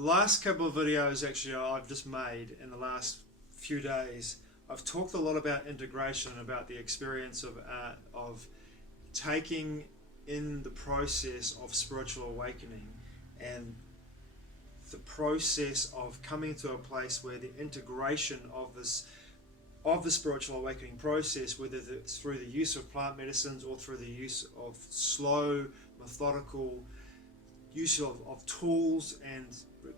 The last couple of videos actually I've just made in the last few days, I've talked a lot about integration and about the experience of taking in the process of spiritual awakening and the process of coming to a place where the integration of the spiritual awakening process, whether it's through the use of plant medicines or through the use of slow, methodical use of tools and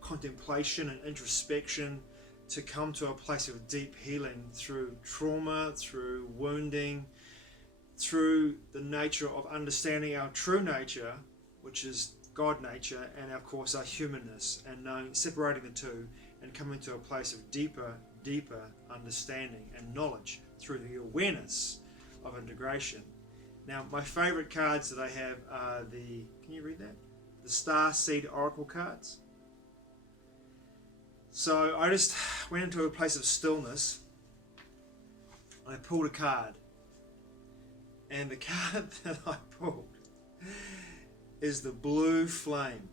contemplation and introspection, to come to a place of deep healing through trauma, through wounding, through the nature of understanding our true nature, which is God nature, and of course our humanness, and separating the two and coming to a place of deeper understanding and knowledge through the awareness of integration. Now, my favorite cards that I have are can you read that? The Starseed Oracle cards. So I just went into a place of stillness. I pulled a card, and the card that I pulled is the blue flame.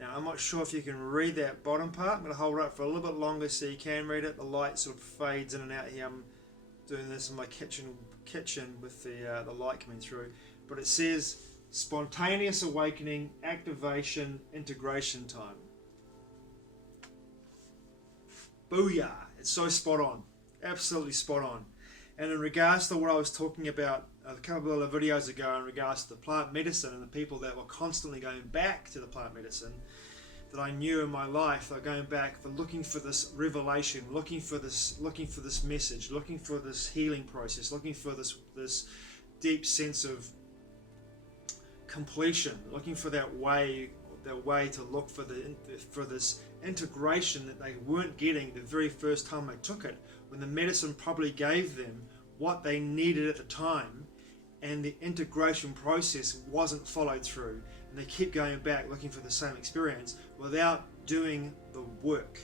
Now, I'm not sure if you can read that bottom part. I'm going to hold it up for a little bit longer so you can read it. The light sort of fades in and out here. I'm doing this in my kitchen with the light coming through. But it says spontaneous awakening, activation, integration time. Booyah! It's so spot on. Absolutely spot on. And in regards to what I was talking about a couple of videos ago in regards to the plant medicine and the people that were constantly going back to the plant medicine that I knew in my life, they're going back for looking for this revelation, looking for this message, looking for this healing process, looking for this deep sense of completion, looking for that way to look for this integration that they weren't getting the very first time they took it, when the medicine probably gave them what they needed at the time, and the integration process wasn't followed through, and they keep going back looking for the same experience without doing the work.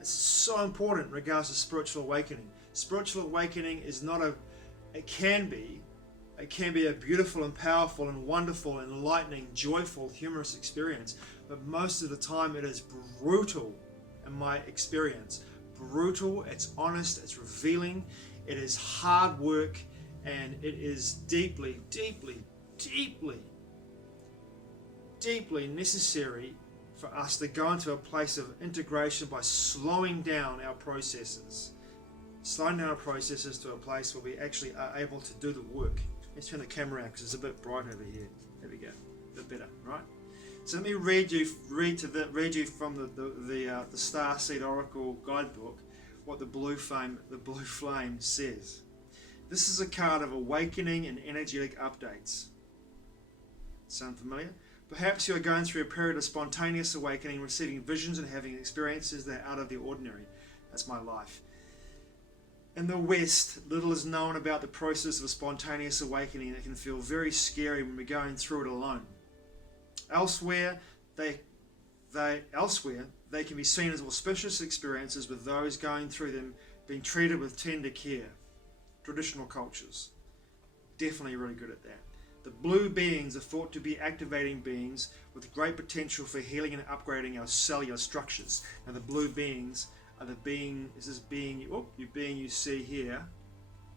It's so important in regards to spiritual awakening. Spiritual awakening is not it can be a beautiful and powerful and wonderful, enlightening, joyful, humorous experience, but most of the time it is brutal in my experience. Brutal, it's honest, it's revealing, it is hard work, and it is deeply necessary for us to go into a place of integration by slowing down our processes. Slowing down our processes to a place where we actually are able to do the work. Let's turn the camera around because it's a bit bright over here. There we go, a bit better, right? So let me read you from the Starseed Oracle guidebook what the blue flame says. This is a card of awakening and energetic updates. Sound familiar? Perhaps you are going through a period of spontaneous awakening, receiving visions and having experiences that are out of the ordinary. That's my life. In the West, little is known about the process of spontaneous awakening. It can feel very scary when we're going through it alone. Elsewhere, they can be seen as auspicious experiences, with those going through them being treated with tender care. Traditional cultures, definitely really good at that. The blue beings are thought to be activating beings with great potential for healing and upgrading our cellular structures. Now, the blue beings are the being you see here,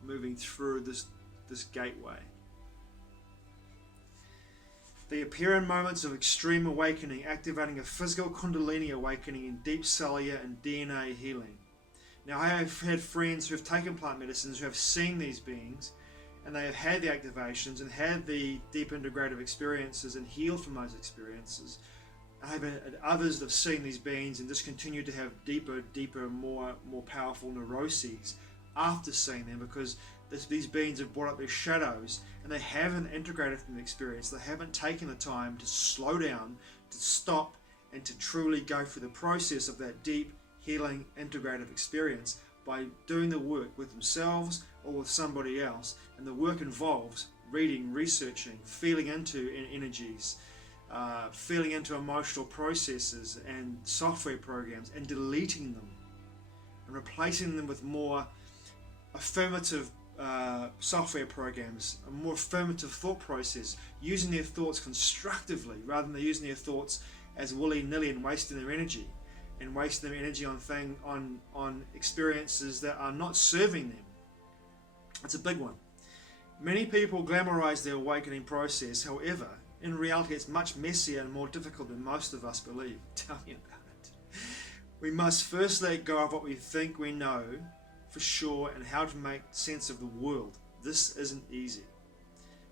moving through this gateway. They appear in moments of extreme awakening, activating a physical kundalini awakening in deep cellular and DNA healing. Now, I have had friends who have taken plant medicines who have seen these beings, and they have had the activations and had the deep integrative experiences and healed from those experiences. I have had others that have seen these beings and just continue to have deeper, more powerful neuroses after seeing them, because these beings have brought up their shadows and they haven't integrated from the experience. They haven't taken the time to slow down, to stop, and to truly go through the process of that deep, healing, integrative experience by doing the work with themselves or with somebody else. And the work involves reading, researching, feeling into energies, feeling into emotional processes and software programs, and deleting them and replacing them with more affirmative software programs, a more affirmative thought process, using their thoughts constructively rather than using their thoughts as willy-nilly and wasting their energy on experiences that are not serving them. It's a big one. Many people glamorize the awakening process. However, in reality, it's much messier and more difficult than most of us believe. Tell me about it. We must first let go of what we think we know for sure and how to make sense of the world. This isn't easy.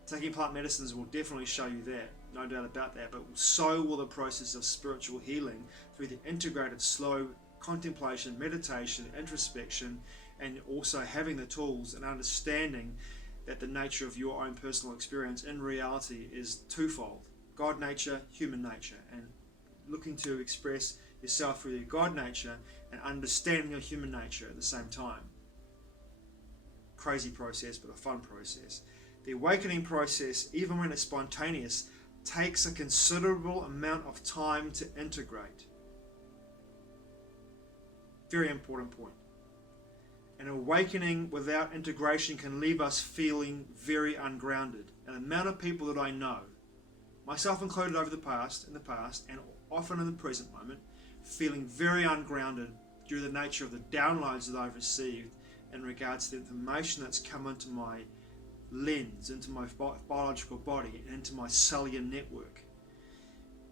Taking plant medicines will definitely show you that, no doubt about that, but so will the process of spiritual healing through the integrated slow contemplation, meditation, introspection, and also having the tools and understanding that the nature of your own personal experience in reality is twofold: God nature, human nature, and looking to express yourself through your God nature and understanding your human nature at the same time. Crazy process, but a fun process. The awakening process, even when it's spontaneous, takes a considerable amount of time to integrate. Very important point. An awakening without integration can leave us feeling very ungrounded. And the amount of people that I know, myself included in the past, and often in the present moment, feeling very ungrounded due to the nature of the downloads that I've received in regards to the information that's come into my lens, into my biological body, and into my cellular network.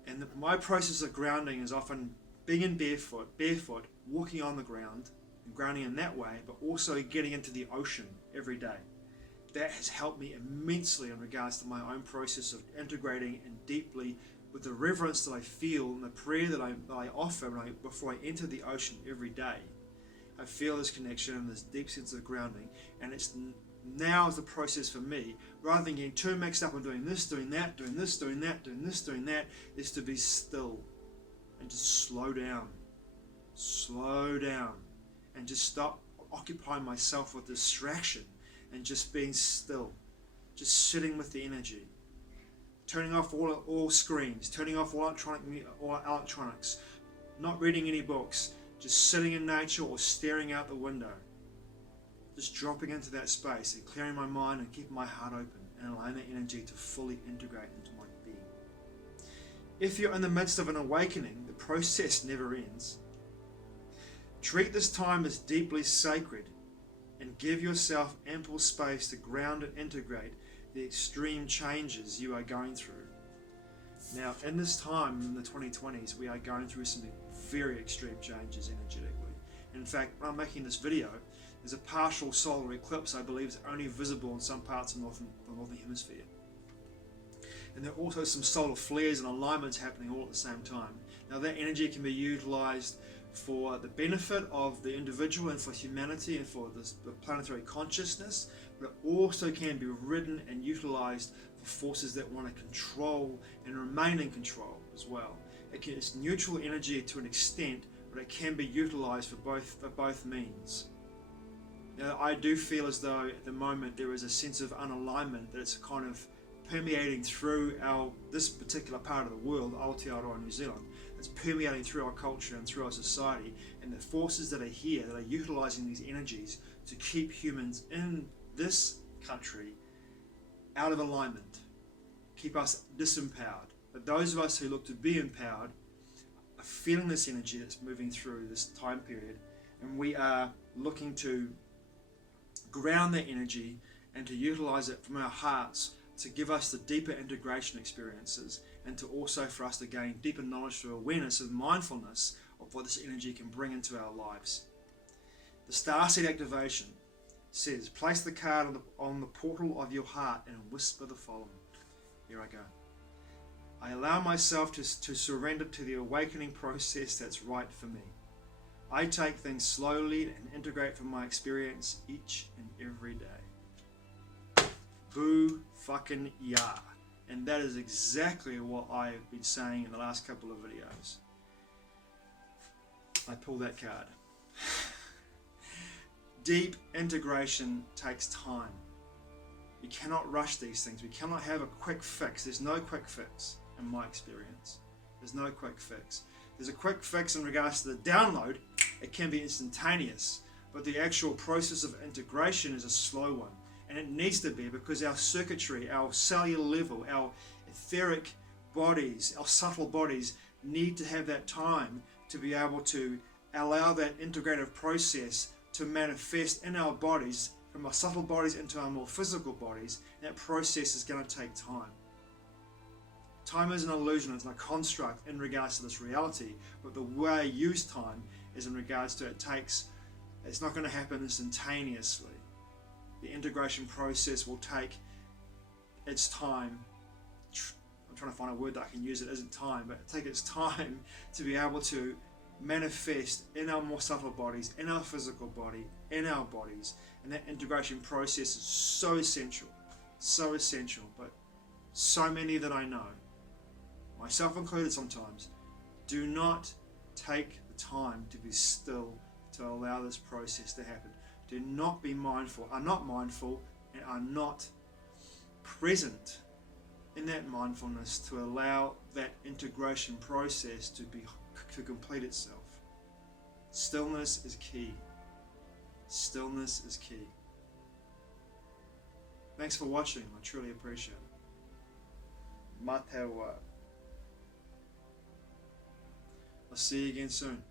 And my process of grounding is often being barefoot, walking on the ground, and grounding in that way, but also getting into the ocean every day. That has helped me immensely in regards to my own process of integrating and deeply with the reverence that I feel and the prayer that I offer before I enter the ocean every day. I feel this connection and this deep sense of grounding, and it's now is the process for me, rather than getting too mixed up and doing this, doing that, doing this, doing that, doing this, doing that, is to be still and just slow down, and just stop occupying myself with distraction and just being still, just sitting with the energy, turning off all screens, turning off all electronics, not reading any books, just sitting in nature or staring out the window, just dropping into that space and clearing my mind and keeping my heart open and allowing that energy to fully integrate into my being. If you're in the midst of an awakening, the process never ends. Treat this time as deeply sacred and give yourself ample space to ground and integrate the extreme changes you are going through. Now, in this time, in the 2020s, we are going through some very extreme changes energetically. In fact, when I'm making this video, there's a partial solar eclipse, I believe, is only visible in some parts of the northern hemisphere. And there are also some solar flares and alignments happening all at the same time. Now, that energy can be utilized for the benefit of the individual and for humanity and for the planetary consciousness, but it also can be ridden and utilized for forces that want to control and remain in control as well. It's neutral energy to an extent, but it can be utilized for both means. Now, I do feel as though at the moment there is a sense of unalignment that's kind of permeating through this particular part of the world, Aotearoa, New Zealand. It's permeating through our culture and through our society, and the forces that are here that are utilizing these energies to keep humans in this country out of alignment, keep us disempowered. But those of us who look to be empowered are feeling this energy that's moving through this time period, and we are looking to ground that energy and to utilize it from our hearts to give us the deeper integration experiences, and to also for us to gain deeper knowledge through awareness and mindfulness of what this energy can bring into our lives. The Starseed activation says, place the card on the portal of your heart and whisper the following. Here I go. I allow myself to surrender to the awakening process that's right for me. I take things slowly and integrate from my experience each and every day. Boo fucking yeah. And that is exactly what I've been saying in the last couple of videos. I pull that card. Deep integration takes time. We cannot rush these things. We cannot have a quick fix. There's no quick fix in my experience. There's no quick fix. There's a quick fix in regards to the download. It can be instantaneous, but the actual process of integration is a slow one. And it needs to be, because our circuitry, our cellular level, our etheric bodies, our subtle bodies need to have that time to be able to allow that integrative process to manifest in our bodies, from our subtle bodies into our more physical bodies. That process is going to take time. Time is an illusion, it's a construct in regards to this reality, but the way I use time is in regards to it's not going to happen instantaneously. The integration process will take its time. I'm trying to find a word that I can use that isn't time, but take its time to be able to manifest in our more subtle bodies, in our physical body, in our bodies. And that integration process is so essential, but so many that I know, myself included sometimes, do not take the time to be still to allow this process to happen. Do not be mindful, are not mindful, and are not present in that mindfulness to allow that integration process to complete itself. Stillness is key. Stillness is key. Thanks for watching. I truly appreciate it. Mā te wā. I'll see you again soon.